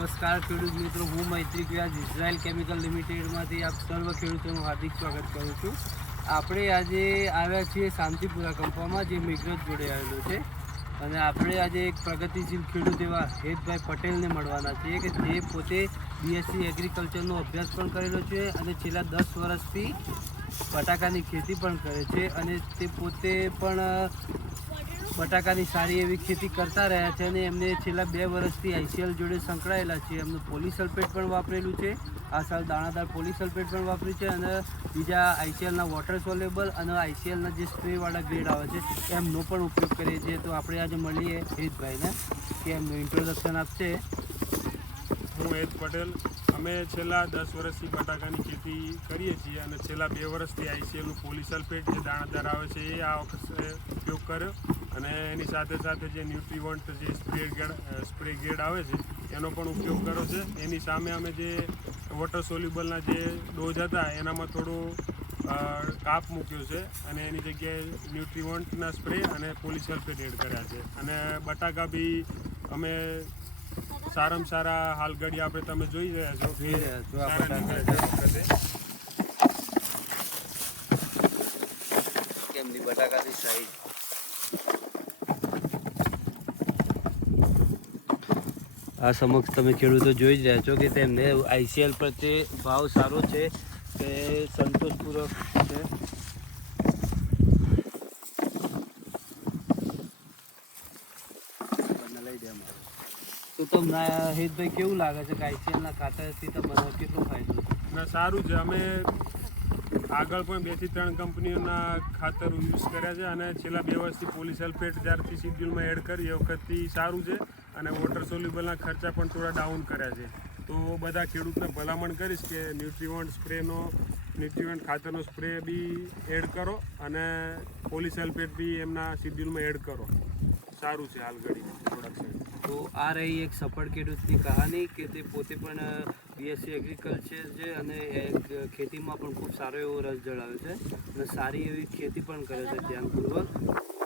નમસ્કાર ખેડૂત મિત્રો, હું મૈત્રી વ્યાજ ઇઝરાયલ કેમિકલ લિમિટેડમાંથી આપ સર્વ ખેડૂતોનું હાર્દિક સ્વાગત કરું છું. આપણે આજે આવ્યા છીએ શાંતિપુરા કંપામાં જે મેઘરજ જોડે આવેલો છે. અને આપણે આજે એક પ્રગતિશીલ ખેડૂત એવા હેતભાઈ પટેલને મળવાના છીએ કે જે પોતે બીએસસી એગ્રીકલ્ચરનો અભ્યાસ પણ કરેલો છે અને છેલ્લા દસ વર્ષથી બટાકાની ખેતી પણ કરે છે અને તે પોતે પણ બટાકાની સારી એવી ખેતી કરતા રહ્યા છે અને એમને છેલ્લા બે વર્ષથી આઈસીએલ જોડે સંકળાયેલા છે. એમનું પોલીસલ્ફેટ પણ વાપરેલું છે. આ સાલ દાણાદાર પોલીસલ્ફેટ પણ વાપર્યું છે અને બીજા આઈસીએલના વોટર સોલેબલ અને આઈસીએલના જે સ્પ્રેવાળા ગ્રેડ આવે છે, એમનો પણ ઉપયોગ કરીએ છીએ. તો આપણે આજે મળીએ હિતભાઈને, કે એમનું ઇન્ટ્રોડક્શન આપશે. હું હેત પટેલ. અમે છેલ્લા દસ વર્ષથી બટાકાની ખેતી કરીએ છીએ અને છેલ્લા બે વર્ષથી આઈસીએલનું પોલીસલ્ફેટ જે દાણાદાર આવે છે, એ આ વખતે ઉપયોગ કર્યો. અને એની સાથે સાથે જે ન્યુટ્રીવન્ટ જે સ્પ્રે ગેડ સ્પ્રે ગેડ આવે છે એનો પણ ઉપયોગ કર્યો છે. એની સામે અમે જે વોટર સોલ્યુબલના જે ડોઝ હતા એનામાં થોડું કાપ મૂક્યો છે અને એની જગ્યાએ ન્યુટ્રીવન્ટના સ્પ્રે અને પોલીસલ્ફેટ એડ કર્યા છે. અને બટાકા બી અમે સારામાં સારા હાલ ઘડી આપણે તમે જોઈ રહ્યા છો. જોઈ રહ્યા બટાકાની સાઈઝ આ સમક્ષ તમે ખેડૂતો જોઈ જ રહ્યા છો કે તેમને આઈસીએલ પ્રત્યે ભાવ સારો છે કે સંતોષપૂર્વક છે. તો તમને હેતભાઈ, કેવું લાગે છે કે આઈસીએલના ખાતાથી તમને કેટલો ફાયદો છે સારું છે. અમે આગળ પણ બેથી ત્રણ કંપનીઓના ખાતર યુઝ કર્યા છે અને છેલ્લા બે વર્ષથી પોલીસલ્ફેટ જ્યારથી શિડ્યુલમાં એડ કરી એ વખતથી સારું છે અને વોટર સોલ્યુબલના ખર્ચા પણ થોડા ડાઉન કર્યા છે. તો બધા ખેડૂતને ભલામણ કરીશ કે ન્યુટ્રીવન્ટ સ્પ્રેનો ન્યુટ્રીવન્ટ ખાતરનો સ્પ્રે બી એડ કરો અને પોલીસલ્ફેટ બી એમના શિડ્યુલમાં એડ કરો. સારું છે હાલ ઘડી તો આ રહી એક સફળ ખેડૂતની કહાની કે તે પોતે પણ બીએસસી એગ્રીકલ્ચર છે અને એ ખેતીમાં પણ ખૂબ સારો એવો રસ જળાવે છે અને સારી એવી ખેતી પણ કરે છે ધ્યાનપૂર્વક.